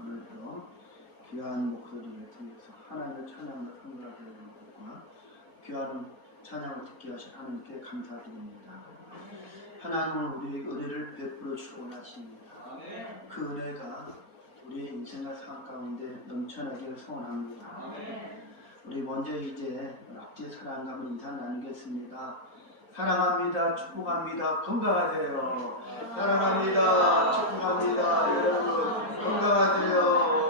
오늘도 귀한 목소리를 통해서 하나님의 찬양을 선물하게 되는 것과 귀한 찬양을 듣게 하신 하나님께 감사드립니다. 하나님은 우리의 은혜를 베풀어 주고 원하십니다. 그 은혜가 우리의 인생의 삶 가운데 넘쳐나기를 소원합니다. 우리 먼저 이제 락지 사랑감을 인사 나누겠습니다. 사랑합니다. 축복합니다. 건강하세요. 사랑합니다. 축복합니다. 여러분 건강하세요.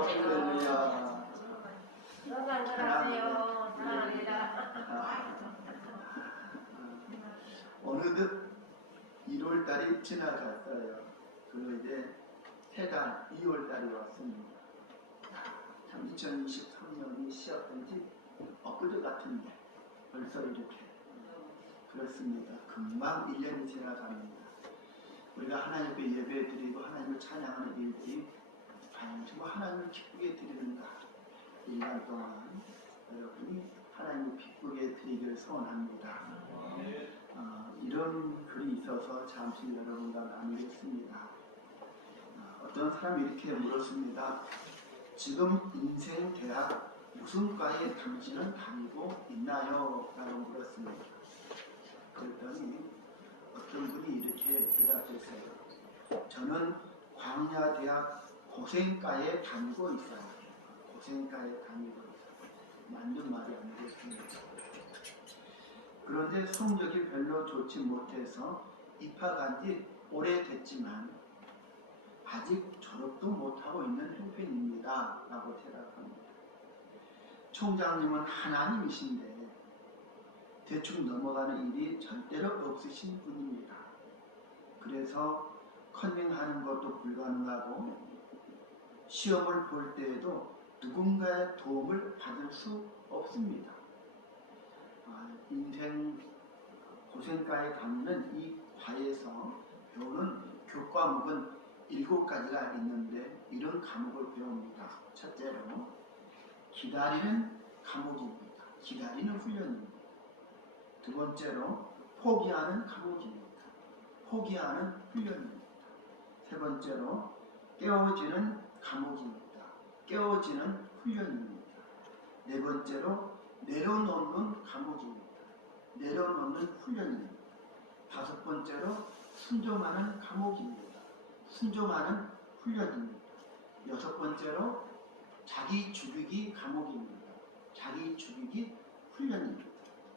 할렐루야. 건강하세요. 사랑합니다. 어느덧 1월달이 지나갔어요. 그리고 이제 해당 2월달이 왔습니다. 참 2023년이 시작된 지 엊그제 같은데 벌써 이렇게 그렇습니다. 금방 1년이 지나갑니다. 우리가 하나님께 예배드리고 하나님을 찬양하는 일들이 과연 정말 하나님을 기쁘게 드리는가. 1년 동안 여러분이 하나님을 기쁘게 드리기를 소원합니다. 이런 글이 있어서 잠시 여러분과 나누겠습니다. 어떤 사람이 이렇게 물었습니다. 지금 인생 대학 무슨 과에 당신은 다니고 있나요? 라고 물었습니다. 그랬더니 어떤 분이 이렇게 대답했어요. 저는 광야대학 고생과에 다니고 있어요. 고생과에 다니고 있어요. 맞는 말이 아니겠습니까? 그런데 성적이 별로 좋지 못해서 입학한 지 오래됐지만 아직 졸업도 못하고 있는 형편입니다. 라고 대답합니다. 총장님은 하나님이신데 대충 넘어가는 일이 절대로 없으신 분입니다. 그래서 컨닝하는 것도 불가능하고 시험을 볼 때에도 누군가의 도움을 받을 수 없습니다. 인생 고생과에 다니는 이 과에서 배우는 교과목은 7가지가 있는데 이런 과목을 배웁니다. 첫째로 기다리는 과목입니다. 기다리는 훈련입니다. 두 번째로 포기하는 과목입니다. 포기하는 훈련입니다. 세 번째로 깨어지는 과목입니다. 깨어지는 훈련입니다. 네 번째로 내려놓는 과목입니다. 내려놓는 훈련입니다. 다섯 번째로 순종하는 과목입니다. 순종하는 훈련입니다. 여섯 번째로 자기 죽이기 과목입니다. 자기 죽이기 훈련입니다.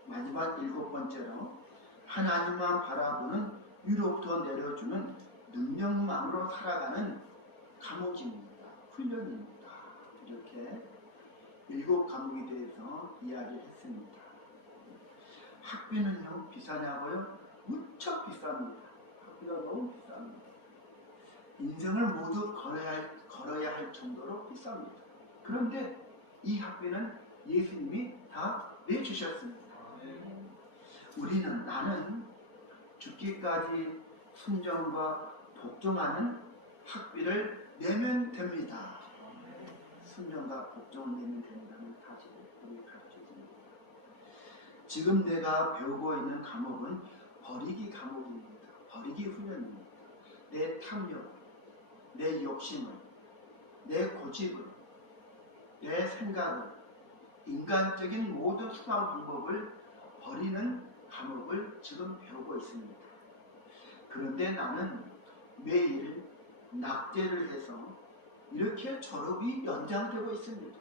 마지막 7번째로 하나님만 바라보는 위로부터 내려주는 능력만으로 살아가는 과목입니다. 훈련입니다. 이렇게 7과목에 대해서 이야기를 했습니다. 학비는요 비싸냐고요? 무척 비쌉니다. 학비가 너무 비쌉니다. 인생을 모두 걸어야 할 정도로 비쌉니다. 그런데 이 학비는 예수님이 다 내주셨습니다. 나는 죽기까지 순종과 복종하는 학비를 내면 됩니다. 순종과 복종을 내면 된다는 사실을 우리 가르쳐줍니다. 지금 내가 배우고 있는 과목은 버리기 과목입니다. 버리기 훈련입니다. 내 탐욕, 내 욕심을, 내 고집을, 내 생각을, 인간적인 모든 수단 방법을 버리는 과목을 지금 배우고 있습니다. 그런데 나는 매일 낙제를 해서 이렇게 졸업이 연장되고 있습니다.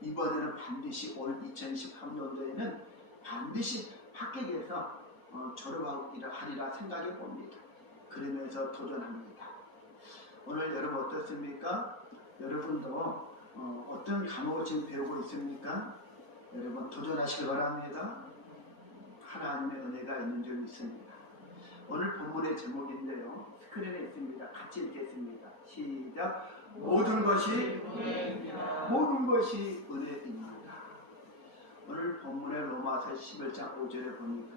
이번에는 반드시 올 2023년도에는 반드시 합격해서 졸업하리라 생각해 봅니다. 그러면서 도전합니다. 오늘 여러분 어떻습니까? 여러분도 어떤 과목을 지금 배우고 있습니까? 여러분 도전하시기 바랍니다. 하나님의 은혜가 있는 줄 믿습니다. 오늘 본문의 제목인데요. 스크린에 있습니다. 같이 읽겠습니다. 시작. 모든 것이 은혜입니다. 모든 것이 은혜입니다. 오늘 본문의 로마서 11장 5절에 보니까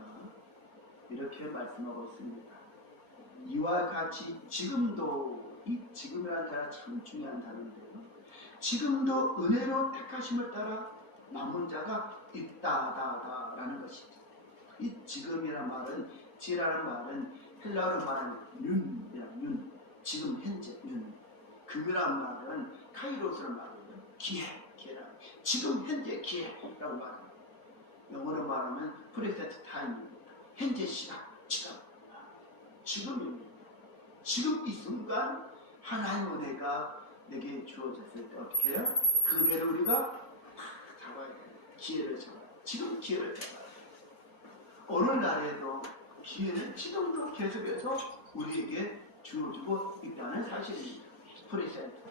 이렇게 말씀하고 있습니다. 이와 같이 지금도, 이 지금이라는 단어 참 중요한 단어인데요. 지금도 은혜로 택하심을 따라 남은 자가 있다라는 것이죠. 이 지금이라는 말은, 지라는 말은 헬라어로 말하는 윤, 지금 현재 윤. 금이란 말은 카이로스란 말이에요. 기회라. 지금 현재 기회라고 말합니다. 영어로 말하면 present time입니다. 현재 시간, 지금입니다. 지금 이 순간 하나님의 은혜가 내게 주어졌을 때 어떻게 해요? 그 은혜를 우리가 잡아야 돼요. 기회를 잡아요. 지금 기회를 잡아요. 어느 날에도 기회는 지금도 계속해서 우리에게 주어주고 있다는 사실입니다. 프레젠트.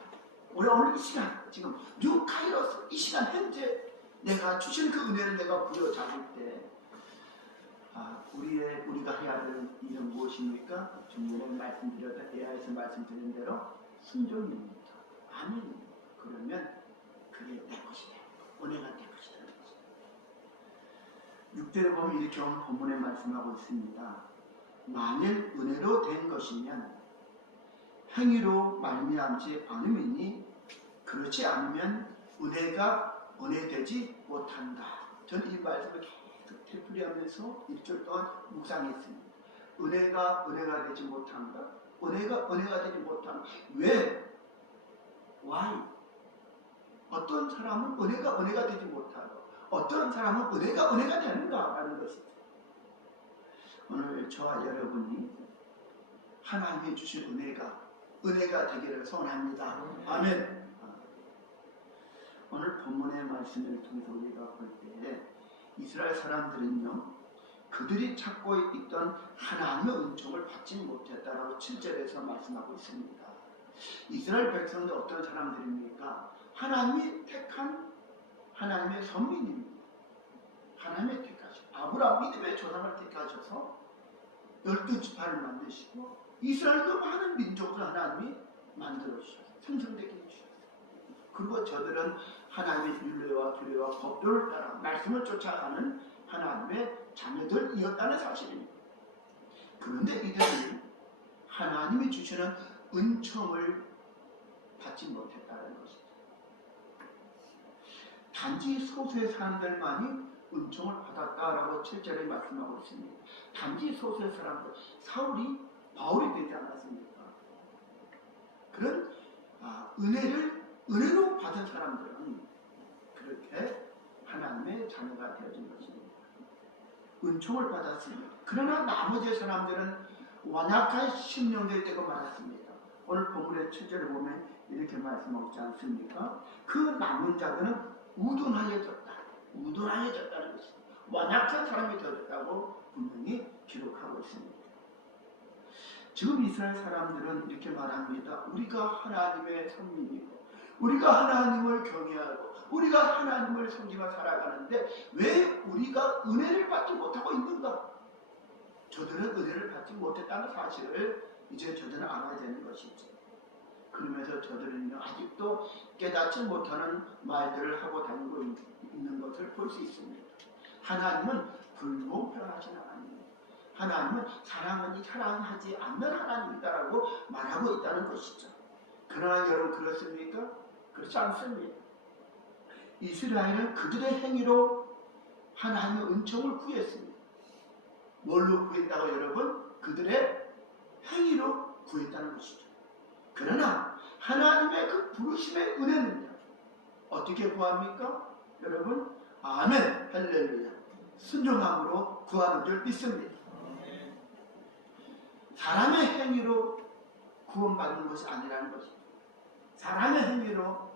오늘 이 시간, 지금 뉴카이로스 이 시간 현재 내가 주신 그 은혜를 내가 부여잡을 때 우리가 해야 되는 일은 무엇입니까? 중간에 말씀드렸던 에아에서 말씀드린 대로 순종입니다. 아멘. 그러면 그게 내 것이다. 은혜가 내 것이다. 6절에 보면 이렇게 본문에 말씀하고 있습니다. 만일 은혜로 된 것이면 행위로 말미암지 않음이니 그렇지 않으면 은혜가 은혜되지 못한다. 저는 이 말씀을 계속 되풀이하면서 일주일 동안 묵상했습니다. 은혜가 되지 못한다. 은혜가 되지 못한다. 왜? Why? 어떤 사람은 은혜가 되지 못하고 어떤 사람은 은혜가 되는가라는 것이죠. 오늘 저와 여러분이 하나님이 주신 은혜가 되기를 소원합니다. 아멘. 오늘 본문의 말씀을 통해서 우리가 볼 때 이스라엘 사람들은요, 그들이 찾고 있던 하나님의 은총을 받지 못했다라고 7절에서 말씀하고 있습니다. 이스라엘 백성들 어떤 사람들입니까? 하나님이 택한 하나님의 선민입니다. 하나님의 택하신 아브라함 믿음의 조상을 택하셔서 12지파를 만드시고 이스라엘 그 많은 민족을 하나님이 만들어 주셨어요. 생성되게 해주셨어요. 그리고 저들은 하나님의 율례와 규례와 법도를 따라 말씀을 쫓아가는 하나님의 자녀들이었다는 사실입니다. 그런데 이들은 하나님이 주시는 은총을 받지 못했다는 것이죠. 단지 소수의 사람들만이 은총을 받았다라고 7절에 말씀하고 있습니다. 단지 소수의 사람들, 바울이 되지 않았습니까? 그런 은혜로 받은 사람들은 그렇게 하나님의 자녀가 되어진 것입니다. 은총을 받았습니다. 그러나 나머지 사람들은 완악한 심령들이 되고 말았습니다. 오늘 본문의 7절을 보면 이렇게 말씀하고 있지 않습니까? 그 남은 자들은 우둔하여졌다는 것입니다. 완악한 사람이 되었다고 분명히 기록하고 있습니다. 지금 이스라엘 사람들은 이렇게 말합니다. 우리가 하나님의 선민이고 우리가 하나님을 경외하고 우리가 하나님을 섬기며 살아가는데 왜 우리가 은혜를 받지 못하고 있는가? 저들은 은혜를 받지 못했다는 사실을 이제 저들은 알아야 되는 것이죠. 그러면서 저들은 아직도 깨닫지 못하는 말들을 하고 다니고 있는 것을 볼 수 있습니다. 하나님은 불공평하신 하나님입니다. 하나님은 사랑하지 않는 하나님이다라고 말하고 있다는 것이죠. 그러나 여러분 그렇습니까? 그렇지 않습니다. 이스라엘은 그들의 행위로 하나님의 은총을 구했습니다. 뭘로 구했다고 여러분? 그들의 행위로 구했다는 것이죠. 그러나 하나님의 그 부르심의 은혜는요, 어떻게 구합니까? 여러분, 아멘, 할렐루야. 순종함으로 구하는 줄 믿습니다. 사람의 행위로 구원받는 것이 아니라는 것이죠. 사람의 행위로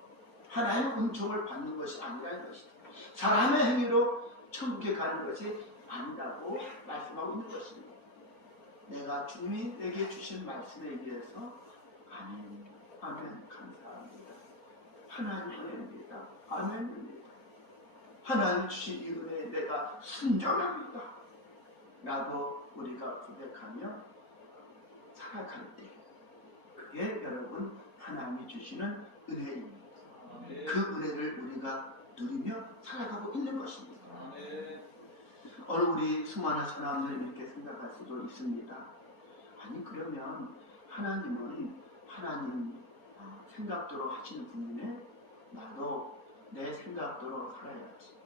하나님의 은총을 받는 것이 아니라는 것이죠. 사람의 행위로 천국에 가는 것이 아니라고 말씀하고 있는 것입니다. 내가 주님이 내게 주신 말씀에 의해서 아멘, 아멘, 감사합니다. 하나님 은혜입니다. 아멘입니다. 하나님 주신 이 은혜에 내가 순종합니다. 라고 우리가 고백하며 살아갈 때 그게 여러분 하나님이 주시는 은혜입니다. 그 은혜를 우리가 누리며 살아가고 있는 것입니다. 오늘 우리 수많은 사람들이 이렇게 생각할 수도 있습니다. 아니 그러면 하나님은 하나님 생각대로 하시는 분이네. 나도 내 생각대로 살아야지.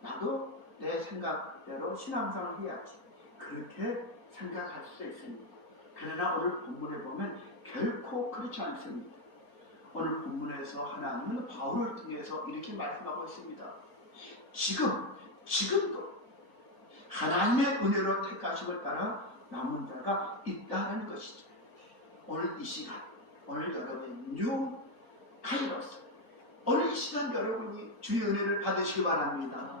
나도 내 생각대로 신앙생활을 해야지. 그렇게 생각할 수 있습니다. 그러나 오늘 본문에 보면 결코 그렇지 않습니다. 오늘 본문에서 하나님은 바울을 통해서 이렇게 말씀하고 있습니다. 지금도 하나님의 은혜로 택하심을 따라 남은 자가 있다는 것이죠. 오늘 이 시간, 오늘 여러분의 뉴 카이로스, 오늘 이 시간 여러분이 주의 은혜를 받으시기 바랍니다.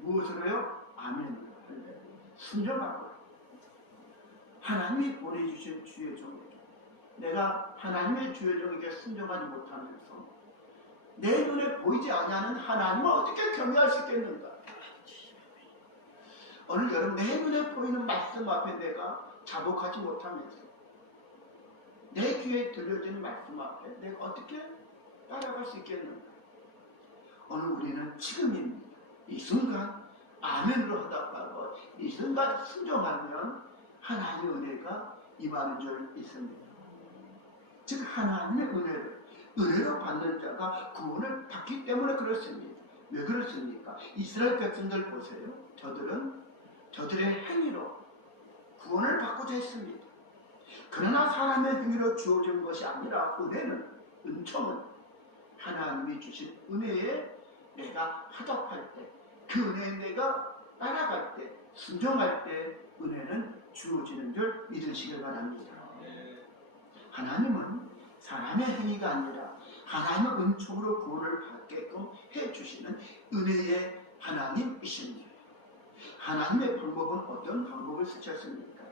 무엇으로요? 아멘. 순종하고 하나님이 보내주신 주의 종에게, 내가 하나님의 주의 종에게 순종하지 못하면서 내 눈에 보이지 않는 하나님을 어떻게 경외할 수 있겠는가? 오늘 여러분, 내 눈에 보이는 말씀 앞에 내가 자복하지 못하면서 내 귀에 들려지는 말씀 앞에 내가 어떻게 따라갈 수 있겠는가? 오늘 우리는 지금입니다. 이 순간 아멘으로 하다가고 이 순간 순종하면 하나님의 은혜가 임하는 줄 믿습니다. 즉 하나님의 은혜로 받는 자가 구원을 받기 때문에 그렇습니다. 왜 그렇습니까? 이스라엘 백성들 보세요. 저들의 행위로 구원을 받고자 했습니다. 그러나 사람의 행위로 주어진 것이 아니라 은총은 하나님이 주신 은혜에 내가 화답할 때, 그 은혜에 내가 따라갈 때, 순종할 때 은혜는 주어지는 줄 믿으시길 바랍니다. 하나님은 사람의 행위가 아니라 하나님의 은총으로 구원을 받게끔 해주시는 은혜의 하나님이십니다. 하나님의 방법은 어떤 방법을 쓰셨습니까?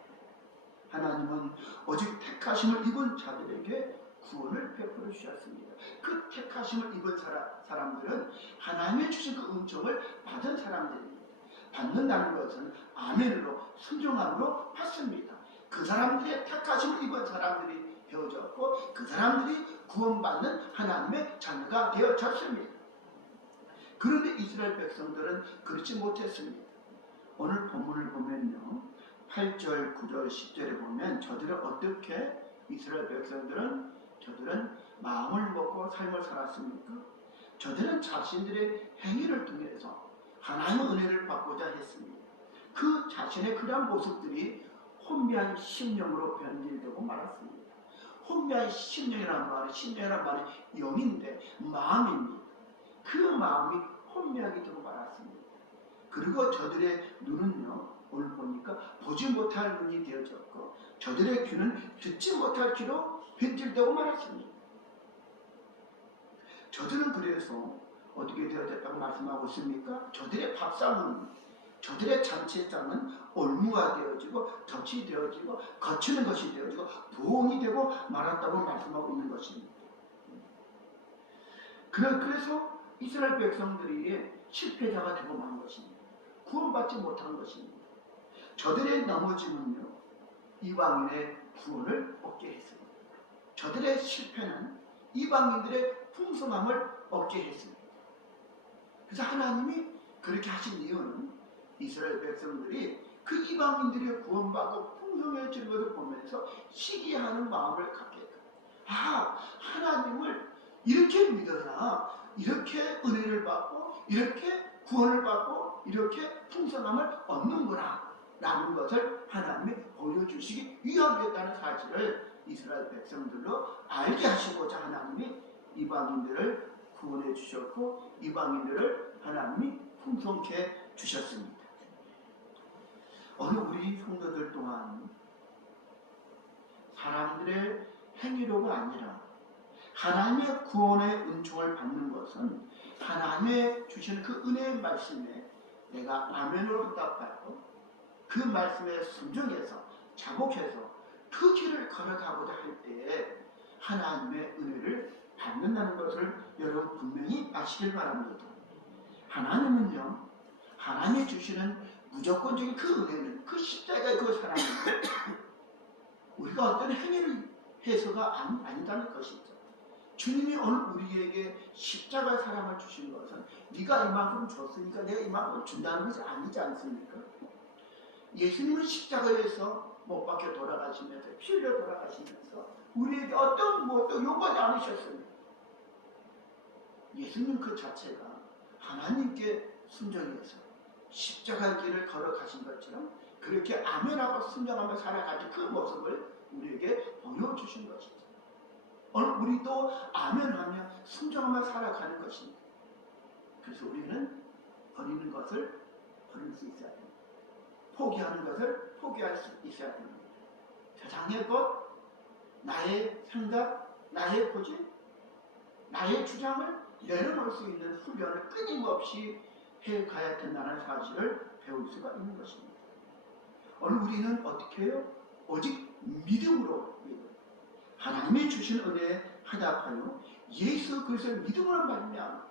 하나님은 오직 택하심을 입은 자들에게 구원을 베풀어 주셨습니다. 그 택하심을 입은 사람들은 하나님의 주신 그 은총을 받은 사람들입니다. 받는다는 것은 아멘으로 순종함으로 받습니다. 그 사람들의 택하심을 입은 사람들이 되어졌고 그 사람들이 구원받는 하나님의 자녀가 되어졌습니다. 그런데 이스라엘 백성들은 그렇지 못했습니다. 오늘 본문을 보면요, 8절, 9절, 10절에 보면 이스라엘 백성들은 마음을 먹고 삶을 살았습니까? 저들은 자신들의 행위를 통해서 하나님의 은혜를 받고자 했습니다. 그 자신의 그러한 모습들이 혼미한 심령으로 변질되고 말았습니다. 혼미한 심령이라는 말은 영인데 마음입니다. 그 마음이 혼미하게 되고 말았습니다. 그리고 저들의 눈은요, 오늘 보니까 보지 못할 눈이 되어졌고 저들의 귀는 듣지 못할 귀로 변질되고 말았습니다. 저들은 그래서 어떻게 되어졌다고 말씀하고 있습니까? 저들의 밥상은, 저들의 잔치상은 올무가 되어지고 덫이 되어지고 거치는 것이 되어지고 부엉이 되고 말았다고 말씀하고 있는 것입니다. 그래서 이스라엘 백성들이 실패자가 되고 만 것입니다. 구원받지 못한 것입니다. 저들의 넘어짐은요, 이방인의 구원을 얻게 했습니다. 저들의 실패는 이방인들의 풍성함을 얻게 했습니다. 그래서 하나님이 그렇게 하신 이유는 이스라엘 백성들이 그 이방인들이 구원받고 풍성해지는 것을 보면서 시기하는 마음을 갖게 했다. 하나님을 이렇게 믿어야 이렇게 은혜를 받고 이렇게 구원을 받고 이렇게 풍성함을 얻는구나 라는 것을 하나님이 보여주시기 위함이었다는 사실을 이스라엘 백성들로 알게 하시고자 하나님이 이방인들을 구원해 주셨고 이방인들을 하나님이 풍성케 주셨습니다. 오늘 우리 성도들 또한 사람들의 행위로가 아니라 하나님의 구원의 은총을 받는 것은 하나님의 주시는 그 은혜의 말씀에 내가 아멘으로 응답하고 그 말씀에 순종해서 자복해서 그 길을 걸어가고자 할 때에 하나님의 은혜를 받는다는 것을 여러분 분명히 아시길 바랍니다. 하나님은요, 하나님이 주시는 무조건적인 그 은혜는 그 십자가의 그 사랑은 우리가 어떤 행위를 해서가 아니다는 것이죠. 주님이 오늘 우리에게 십자가의 사랑을 주신 것은 네가 이만큼 줬으니까 내가 이만큼 준다는 것이 아니지 않습니까? 예수님은 십자가에서 못 박혀 돌아가시면서 피 흘려 돌아가시면서 우리에게 어떤 무엇도 요구하지 않으셨습니다. 예수님 그 자체가 하나님께 순종해서 십자가의 길을 걸어가신 것처럼 그렇게 아멘하고 순종하며 살아가는 그 모습을 우리에게 보여주신 것이죠. 우리도 아멘하며 순종하며 살아가는 것입니다. 그래서 우리는 버리는 것을 버릴 수 있어야 됩니다. 포기하는 것을 포기할 수 있어야 됩니다. 세상의 것, 나의 생각, 나의 고집, 나의 주장을 내려놓을 수 있는 훈련을 끊임없이 해가야 된다는 사실을 배울 수가 있는 것입니다. 오늘 우리는 어떻게 해요? 오직 믿음으로 하나님이 주신 은혜에 하답하여 예수 그리스도를 믿음으로 말미암아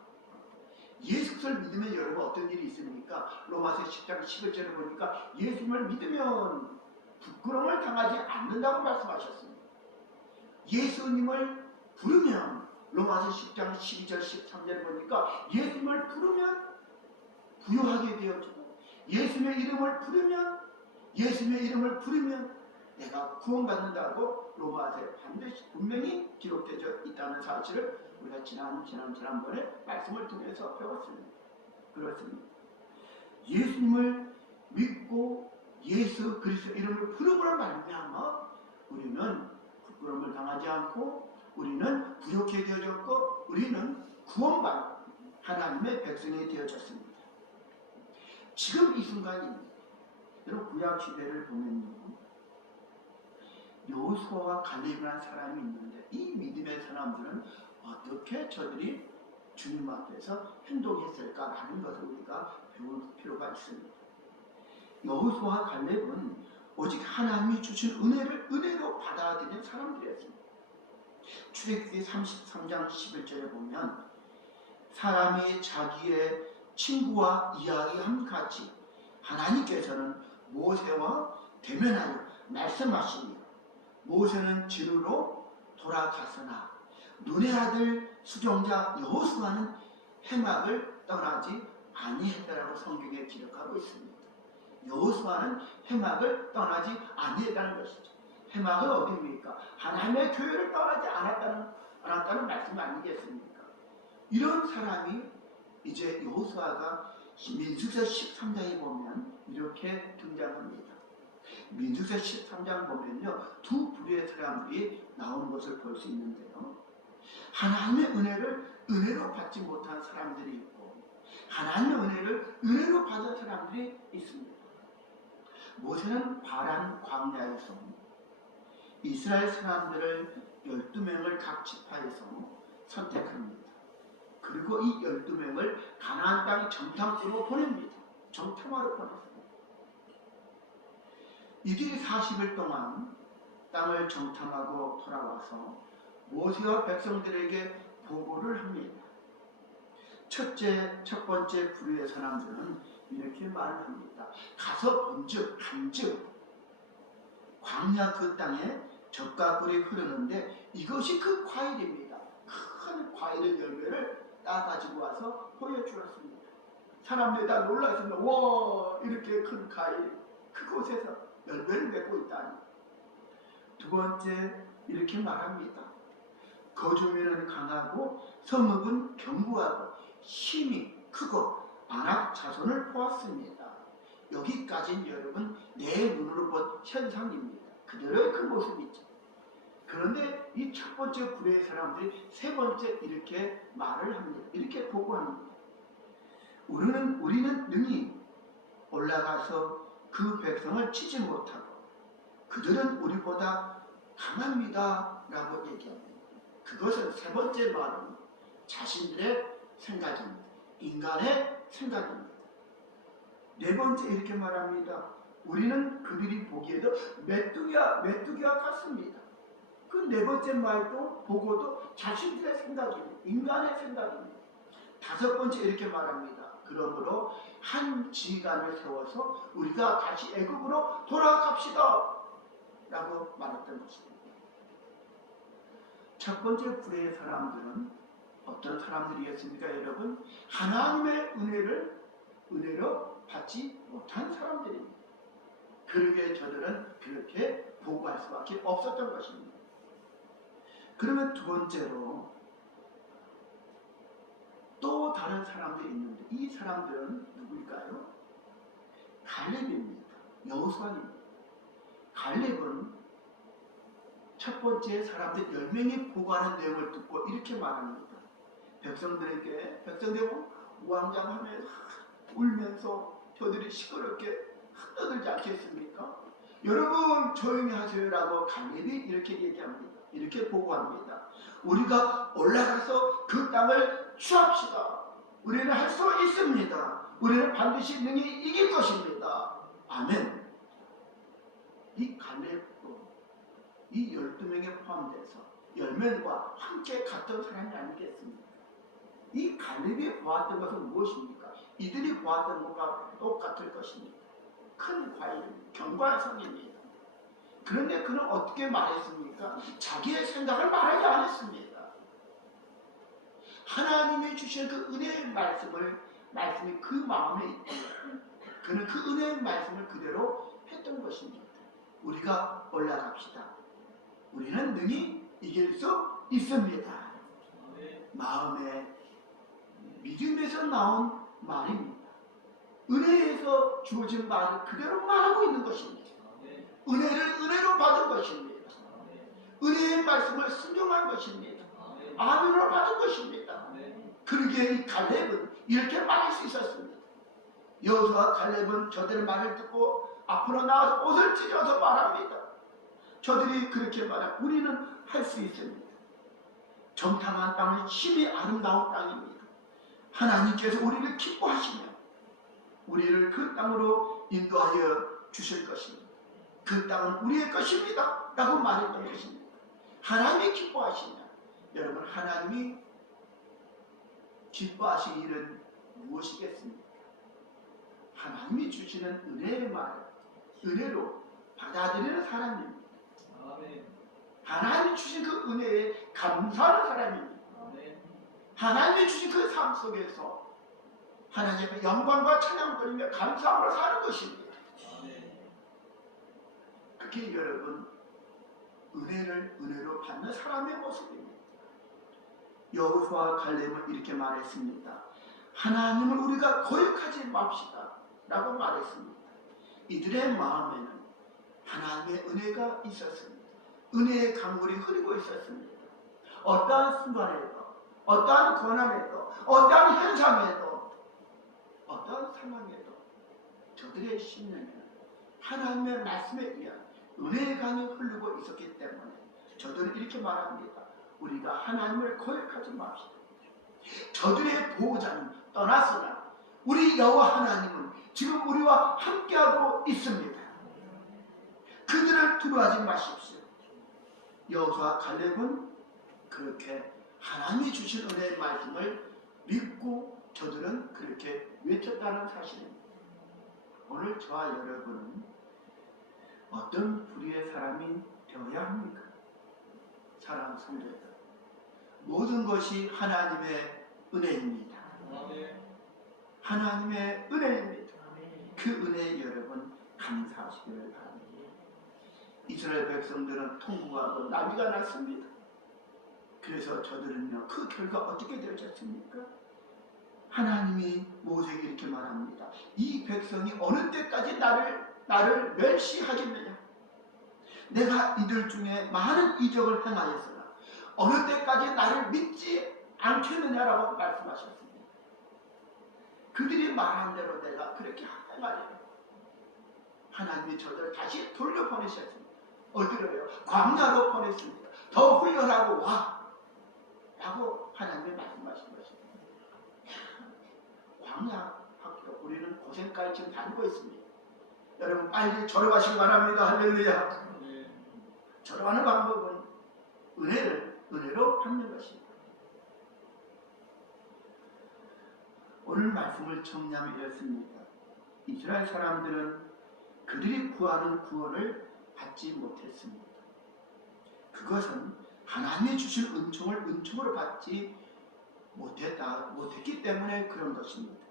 예수 그리스도를 믿으면 여러분 어떤 일이 있습니까? 로마서 10장 11절에 보니까 예수님을 믿으면 부끄러움을 당하지 않는다고 말씀하셨습니다. 예수님을 부르면 로마서 10장 12절 13절에 보니까 예수님을 부르면 부요하게 되어지고 예수님의 이름을 부르면 내가 구원받는다고 로마서에 반드시 분명히 기록되어 있다는 사실을 우리가 지난번에 말씀을 통해서 배웠습니다. 그렇습니다. 예수님을 믿고 예수 그리스도 이름을 부름으로 말미암아 우리는 부끄러움을 당하지 않고 우리는 부욕해 되어졌고 우리는 구원받은 하나님의 백성이 되어졌습니다. 지금 이 순간입니다. 여러분 구약 시대를 보면요. 여호수아와 갈렙이라는 사람이 있는데 이 믿음의 사람들은 어떻게 저들이 주님 앞에서 행동했을까라는 것을 우리가 배울 필요가 있습니다. 여호수아와 갈렙은 오직 하나님이 주신 은혜를 은혜로 받아들인 사람들이었습니다. 출애굽기 33장 11절에 보면 사람이 자기의 친구와 이야기함 같이 하나님께서는 모세와 대면하여 말씀하시니 모세는 진으로 돌아갔으나 눈의 아들 수종자 여호수아는 해막을 떠나지 아니했다라고 성경에 기록하고 있습니다. 여호수아는 해막을 떠나지 아니했다는 것이죠. 해막은 어디입니까? 하나님의 교회를 떠나지 않았다는 말씀 아니겠습니까? 이런 사람이 이제 여호수아가 민수기서 13장에 보면 이렇게 등장합니다. 민수기서 13장 보면요 두 부류의 사람들이 나오는 것을 볼 수 있는데요. 하나님의 은혜를 은혜로 받지 못한 사람들이 있고 하나님의 은혜를 은혜로 받은 사람들이 있습니다. 모세는 바란 광야에서 이스라엘 사람들을 12명을 각 지파에서 선택합니다. 그리고 이 12명을 가나안 땅 정탐으로 보냅니다. 정탐하러 보냈습니다. 이들이 40일 동안 땅을 정탐하고 돌아와서 모세와 백성들에게 보고를 합니다. 첫 번째 부류의 사람들은 이렇게 말을 합니다. 가서 본즉 광야 그 땅에 젖과 꿀이 흐르는데 이것이 그 과일입니다. 큰 과일의 열매를 따가지고 와서 보여주었습니다. 사람들이 다 놀랐습니다. 와 이렇게 큰 과일 그곳에서 열매를 맺고 있다니. 두 번째 이렇게 말합니다. 거주민은 강하고 성읍은 견고하고 힘이 크고 안악 자손을 보았습니다. 여기까지는 여러분 내 눈으로 본 현상입니다. 그대로의 그 모습이죠. 그런데 이 첫 번째 부류의 사람들이 세 번째 이렇게 말을 합니다. 이렇게 보고합니다. 우리는 능히 올라가서 그 백성을 치지 못하고 그들은 우리보다 강합니다 라고 얘기합니다. 그것은 세 번째 말은 자신들의 생각입니다. 인간의 생각입니다. 네 번째 이렇게 말합니다. 우리는 그들이 보기에도 메뚜기와 같습니다. 그 네 번째 말도 보고도 자신들의 생각입니다. 인간의 생각입니다. 다섯 번째 이렇게 말합니다. 그러므로 한 지휘관을 세워서 우리가 다시 애굽으로 돌아갑시다 라고 말했던 것입니다. 첫 번째 부류의 사람들은 어떤 사람들이었습니까 여러분? 하나님의 은혜로 받지 못한 사람들입니다. 그러기에 저들은 그렇게 보고할 수밖에 없었던 것입니다. 그러면 두 번째로 또 다른 사람들이 있는데 이 사람들은 누구일까요? 갈렙입니다. 여호수아입니다. 갈렙은 첫 번째 사람들 10명이 보고하는 내용을 듣고 이렇게 말합니다. 백성들이 우왕좌왕하면서 울면서 저들이 시끄럽게 떠들지 않겠습니까? 여러분 조용히 하세요라고 갈렙이 이렇게 얘기합니다. 이렇게 보고합니다. 우리가 올라가서 그 땅을 취합시다. 우리는 할 수 있습니다. 우리는 반드시 능히 이길 것입니다. 아멘. 이 갈렙도 이 12명에 포함돼서 10명과 함께 갔던 사람이 아니겠습니까? 이 갈렙이 보았던 것은 무엇입니까? 이들이 보았던 것과 똑같을 것입니다. 큰 과일, 경과성입니다. 그런데 그는 어떻게 말했습니까? 자기의 생각을 말하지 않았습니다. 하나님이 주신 그 은혜의 말씀이 그 마음에 있고 그는 그 은혜의 말씀을 그대로 했던 것입니다. 우리가 올라갑시다. 우리는 능히 이길 수 있습니다. 마음의 믿음에서 나온 말입니다. 은혜에서 주어진 말을 그대로 말하고 있는 것입니다. 은혜를 은혜로 받은 것입니다. 은혜의 말씀을 순종한 것입니다. 아멘으로 받은 것입니다. 그러기에 이 갈렙은 이렇게 말할 수 있었습니다. 여호수아와 갈렙은 저들의 말을 듣고 앞으로 나와서 옷을 찢어서 말합니다. 저들이 그렇게 말하고 우리는 할 수 있습니다. 정탐한 땅은 심히 아름다운 땅입니다. 하나님께서 우리를 기뻐하시며 우리를 그 땅으로 인도하여 주실 것입니다. 그 땅은 우리의 것입니다 라고 말했던 것입니다. 하나님이 기뻐하시며 여러분 하나님이 기뻐하실 일은 무엇이겠습니까? 하나님이 주시는 은혜의 말을 은혜로 받아들이는 사람입니다. 하나님이 주신 그 은혜에 감사하는 사람입니다. 하나님이 주신 그 삶 속에서 하나님의 영광과 찬양을 드리며 감사함으로 사는 것입니다. 그게 여러분 은혜를 은혜로 받는 사람의 모습입니다. 여호수아와 갈렙은 이렇게 말했습니다. 하나님을 우리가 거역하지 맙시다 라고 말했습니다. 이들의 마음에는 하나님의 은혜가 있었습니다. 은혜의 강물이 흐르고 있었습니다. 어떠한 순간에도 어떠한 고난에도 어떠한 현상에도 어떠한 상황에도 저들의 심령에는 하나님의 말씀에 의한 은혜의 강이 흐르고 있었기 때문에 저들은 이렇게 말합니다. 우리가 하나님을 거역하지 맙시다. 저들의 보호자는 떠났으나 우리 여호와 하나님은 지금 우리와 함께하고 있습니다. 그들을 두려워하지 마십시오. 여호수아와 갈렙은 그렇게 하나님이 주신 은혜의 말씀을 믿고 저들은 그렇게 외쳤다는 사실입니다. 오늘 저와 여러분은 어떤 불의의 사람이 되어야 합니까? 사랑하는 성도들, 모든 것이 하나님의 은혜입니다. 하나님의 은혜입니다. 그 은혜에 여러분 감사하시기를 바랍니다. 이스라엘 백성들은 통곡하고 나비가 났습니다. 그래서 저들은요 그 결과 어떻게 되어졌습니까? 하나님이 모세에게 이렇게 말합니다. 이 백성이 어느 때까지 나를 멸시하겠느냐? 내가 이들 중에 많은 이적을 행하였으나 어느 때까지 나를 믿지 않겠느냐라고 말씀하셨습니다. 그들이 말한 대로 내가 그렇게 행하리라. 하나님이 저들을 다시 돌려보내셨습니다. 어디로요? 광야로 보냈습니다. 더 훈련하고 와! 라고 하나님이 말씀하신 것입니다. 광야 학교 우리는 고생까지 지금 다니고 있습니다. 여러분 빨리 졸업하시기 바랍니다. 할렐루야. 졸업하는 방법은 은혜로 받는 것입니다. 오늘 말씀을 정리하면 이렇습니다. 이스라엘 사람들은 그들이 구하는 구원을 받지 못했습니다. 그것은 하나님이 주신 은총으로 받지 못했기 때문에 그런 것입니다.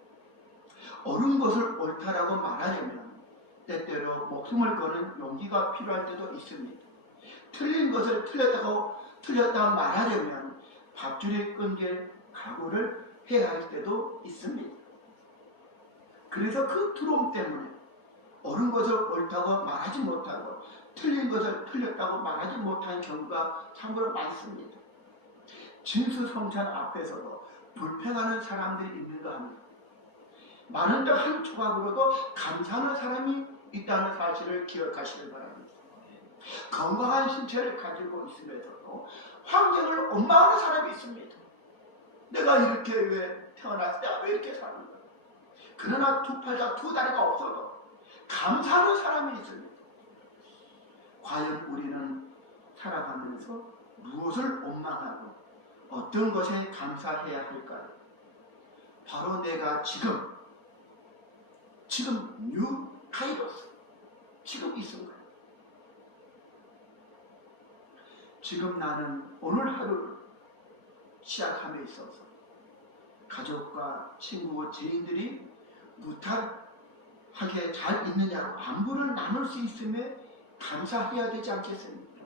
옳은 것을 옳다라고 말하려면 때때로 목숨을 거는 용기가 필요할 때도 있습니다. 틀린 것을 틀렸다 말하려면 밧줄이 끊길 각오를 해야 할 때도 있습니다. 그래서 그 두려움 때문에 옳은 것을 옳다고 말하지 못하고 틀린 것을 틀렸다고 말하지 못한 경우가 참으로 많습니다. 진수성찬 앞에서도 불평하는 사람들이 있는가 합니다. 많은 듯 한 조각으로도 감사하는 사람이 있다는 사실을 기억하시길 바랍니다. 건강한 신체를 가지고 있음에서도 환경을 원망하는 사람이 있습니다. 내가 이렇게 왜 태어났을 때 왜 이렇게 사는 거야? 그러나 두 팔자 두 다리가 없어도 감사하는 사람이 있습니다. 과연 우리는 살아가면서 무엇을 원망하고 어떤 것에 감사해야 할까요? 바로 내가 지금 뉴 카이로스 지금 이 순간 지금 나는 오늘 하루를 시작함에 있어서 가족과 친구, 지인들이 무탈하게 잘 있느냐고 안부를 나눌 수 있음에 감사해야 되지 않겠습니까?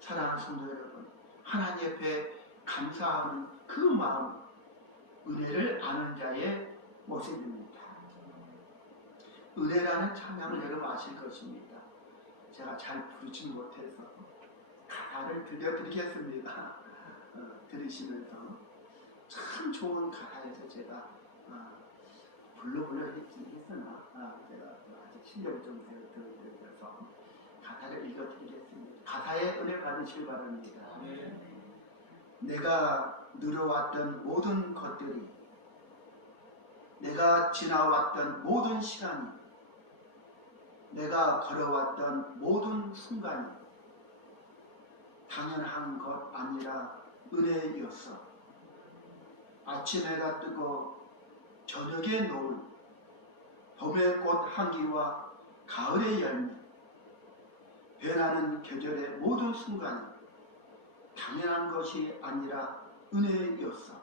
사랑하는 성도 여러분, 하나님 옆에 감사하는 그 마음, 은혜를 아는 자의 모습입니다. 은혜라는 찬양을 여러분 아실 것입니다. 제가 잘 부르지 못해서 가사를 들려드리겠습니다. 들으시면서 참 좋은 가사에서 제가 불러보려 했으나 제가 아직 실력이 좀 들어서 가사를 읽어드리겠습니다. 가사에 은혜 받으시길 바랍니다. 내가 누려왔던 모든 것들이, 내가 지나왔던 모든 시간이, 내가 걸어왔던 모든 순간이 당연한 것 아니라 은혜였어. 아침 해가 뜨고 저녁의 노을, 봄의 꽃 향기와 가을의 열매, 변하는 계절의 모든 순간이 당연한 것이 아니라 은혜였어.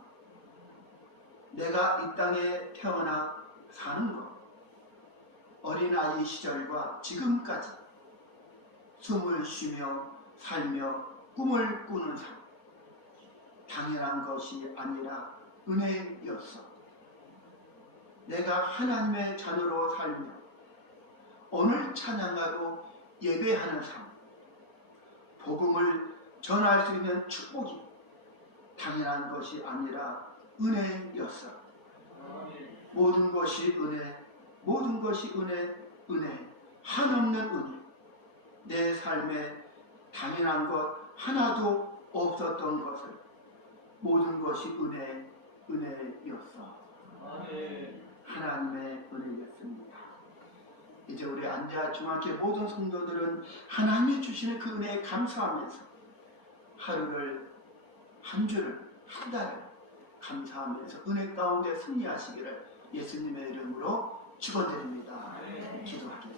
내가 이 땅에 태어나 사는 것, 어린아이 시절과 지금까지 숨을 쉬며 살며 꿈을 꾸는 삶, 당연한 것이 아니라 은혜였어. 내가 하나님의 자녀로 살며 오늘 찬양하고 예배하는 삶, 복음을 전할 수 있는 축복이 당연한 것이 아니라 은혜였어. 모든 것이 은혜, 모든 것이 은혜, 한없는 은혜. 내 삶에 당연한 것 하나도 없었던 것을 모든 것이 은혜였어. 하나님의 은혜였습니다. 이제 우리 안자 중학교 모든 성도들은 하나님이 주시는 그 은혜에 감사하면서 하루를, 한 주를, 한 달을 감사하면서 은혜 가운데 승리하시기를 예수님의 이름으로 축원드립니다. 기도하겠습니다.